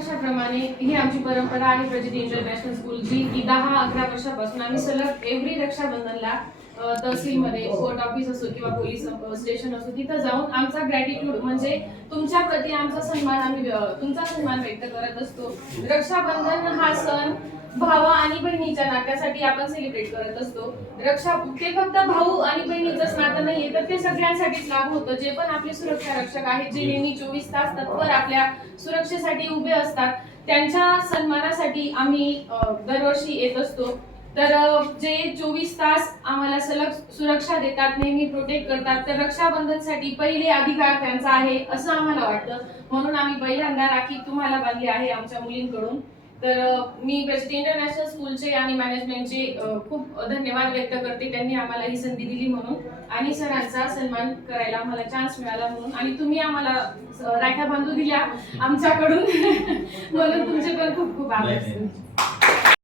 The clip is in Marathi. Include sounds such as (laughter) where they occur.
वर्षाप्रमाणे ही आमची परंपरा आहे प्रजित इंटरनॅशनल स्कूलची की दहा अकरा वर्षापासून आम्ही सलग एव्हरी रक्षाबंधनला तहसीलमध्ये कोर्ट ऑफिस असो किंवा पोलीस स्टेशन असो तिथं जाऊन आमचा ग्रॅटिट्यूड म्हणजे तुमच्या प्रती आमचा सन्मान आम्ही तुमचा सन्मान व्यक्त करत असतो. रक्षाबंधन हा सण भावा आणि बहिणीच्या नात्यासाठी आपण सेलिब्रेट करत असतो. रक्षा ते फक्त भाऊ आणि बहिणीचंच नातं नाहीये तर ते सगळ्यांसाठीच लागू होतं. जे पण आपले सुरक्षा रक्षक आहेत जे नेहमी चोवीस तास तत्पर आपल्या सुरक्षेसाठी उभे असतात त्यांच्या सन्मानासाठी आम्ही दरवर्षी येत असतो. तर जे चोवीस तास आम्हाला सलग सुरक्षा देतात नेहमी प्रोटेक्ट करतात तर रक्षाबंधनसाठी पहिले अधिकार त्यांचा आहे असं आम्हाला वाटतं. म्हणून आम्ही पहिल्यांदा राखी तुम्हाला बांधली आहे आमच्या मुलींकडून. तर मी बेस्ट इंटरनॅशनल स्कूलचे आणि मॅनेजमेंटचे खूप धन्यवाद व्यक्त करते. त्यांनी आम्हाला ही संधी दिली म्हणून. आणि सरांचा सन्मान करायला आम्हाला चान्स मिळाला म्हणून. आणि तुम्ही आम्हाला राख्या बांधू दिल्या आमच्याकडून. (laughs) म्हणून तुमचे पण खूप खूप आभार.